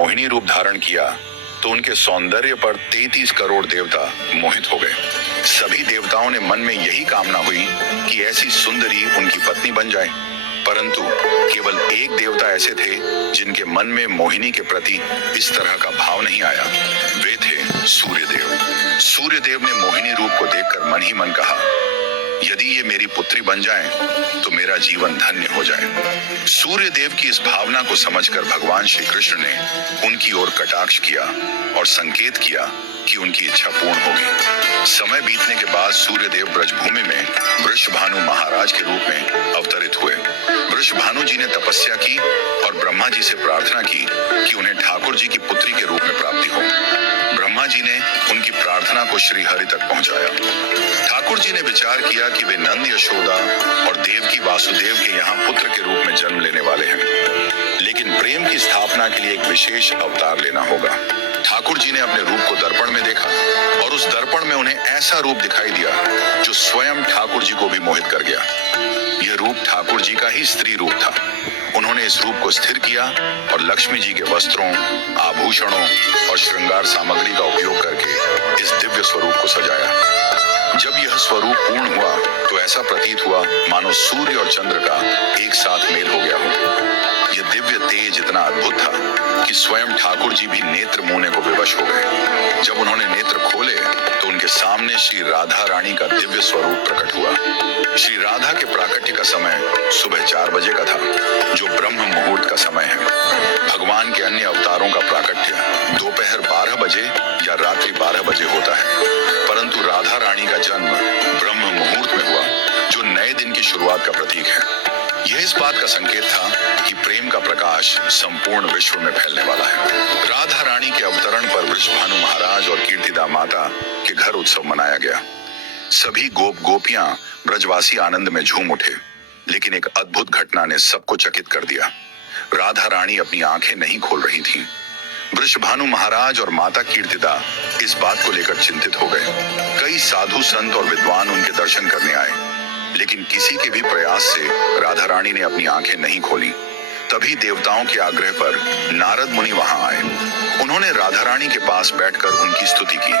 मोहिनी रूप धारण किया तो उनके सौंदर्य पर 33 करोड़ देवता मोहित हो गए। सभी देवताओं ने मन में यही कामना हुई कि ऐसी सुंदरी उनकी पत्नी बन जाए, परंतु केवल एक देवता ऐसे थे जिनके मन में मोहिनी के प्रति इस तरह का भाव नहीं आया। वे थे सूर्यदेव। सूर्यदेव ने मोहिनी रूप को देखकर मन ही मन कहा, यदि ये मेरी पुत्री बन जाए तो मेरा जीवन धन्य हो जाए। सूर्यदेव की इस भावना को समझकर भगवान श्री कृष्ण ने उनकी ओर कटाक्ष किया और संकेत किया कि उनकी इच्छा पूर्ण होगी। समय बीतने के बाद सूर्यदेव ब्रजभूमि में वृषभानु महाराज के रूप में अवतरित हुए। वृषभानु जी ने तपस्या की और ब्रह्मा जी से प्रार्थना की कि उन्हें ठाकुर जी की पुत्री के रूप में प्राप्ति हो। ब्रह्मा जी ने उनकी प्रार्थना को श्री हरि तक पहुंचाया। ठाकुर जी ने विचार किया कि वे नंद यशोदा और देवकी वासुदेव के यहाँ पुत्र के रूप में जन्म लेने वाले हैं, लेकिन प्रेम की स्थापना के लिए एक विशेष अवतार लेना होगा। ठाकुर जी ने अपने रूप को दर्पण में देखा और उस दर्पण में उन्हें ऐसा रूप दिखाई दिया जो स्वयं ठाकुर जी को भी मोहित कर गया। यह रूप ठाकुर जी का ही स्त्री रूप था। उन्होंने इस रूप को स्थिर किया और लक्ष्मी जी के वस्त्रों, आभूषणों और श्रृंगार सामग्री का उपयोग करके इस दिव्य स्वरूप को सजाया। जब यह स्वरूप पूर्ण हुआ तो ऐसा प्रतीत हुआ मानो सूर्य और चंद्र का एक साथ मेल हो गया हो। यह दिव्य तेज इतना अद्भुत था कि स्वयं ठाकुर जी भी नेत्र मूंदने को विवश हो गए। जब उन्होंने नेत्र खोले तो उनके सामने श्री राधा रानी का दिव्य स्वरूप प्रकट हुआ। श्री राधा के प्राकट्य का समय सुबह 4 बजे का था, जो ब्रह्म मुहूर्त का समय है। भगवान के अन्य अवतारों का प्राकट्य दोपहर 12 बजे या रात्रि 12 बजे होता है, परंतु राधा रानी का जन्म ब्रह्म मुहूर्त में हुआ, जो नए दिन की शुरुआत का प्रतीक है। यह इस बात का संकेत था कि प्रेम का प्रकाश संपूर्ण विश्व में फैलने वाला है। राधा रानी के अवतरण पर वृषभानु महाराज और कीर्तिदा माता के घर उत्सव मनाया गया। सभी गोप गोपियां ब्रजवासी आनंद में झूम उठे, लेकिन एक अद्भुत घटना ने सबको चकित कर दिया। राधा रानी अपनी आंखें नहीं खोल रही थीं। वृषभानु महाराज और माता कीर्तिदा इस बात को लेकर चिंतित हो गए। कई साधु संत और विद्वान उनके दर्शन करने आए, लेकिन किसी के भी प्रयास से राधा रानी ने अपनी आंखें नहीं खोली। तभी देवताओं के आग्रह पर नारद मुनि वहां आए। उन्होंने राधा रानी के पास बैठकर उनकी स्तुति की।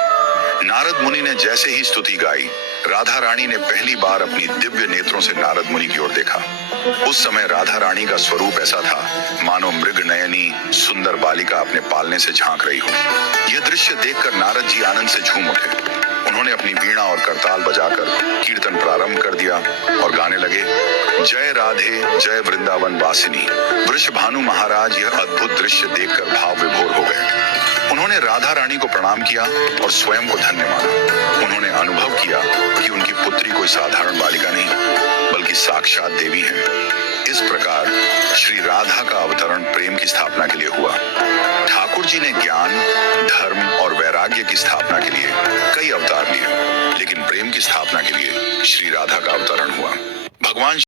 नारद मुनि ने जैसे ही स्तुति गाई, राधा रानी ने पहली बार अपनी दिव्य नेत्रों से नारद मुनि की ओर देखा। उस समय राधा रानी का स्वरूप ऐसा था मानो मृग नयनी सुंदर बालिका अपने पालने से झांक रही हो। यह दृश्य देखकर नारद जी आनंद से झूम उठे। उन्होंने अपनी वीणा और करताल बजाकर कीर्तन प्रारंभ कर दिया और गाने लगे, जय राधे जय वृंदावन वासिनी। वृषभानु महाराज यह अद्भुत दृश्य देखकर भाव विभोर हो गए। उन्होंने राधा रानी को प्रणाम किया और स्वयं को धन्य माना। उन्होंने अनुभव किया कि उनकी पुत्री कोई साधारण बालिका नहीं, बल्कि साक्षात देवी है। इस प्रकार श्री राधा का अवतरण प्रेम की स्थापना के लिए हुआ। ठाकुर जी ने ज्ञान, धर्म और वैराग्य की स्थापना के लिए कई अवतार लिए, लेकिन प्रेम की स्थापना के लिए श्री राधा का अवतरण हुआ। भगवान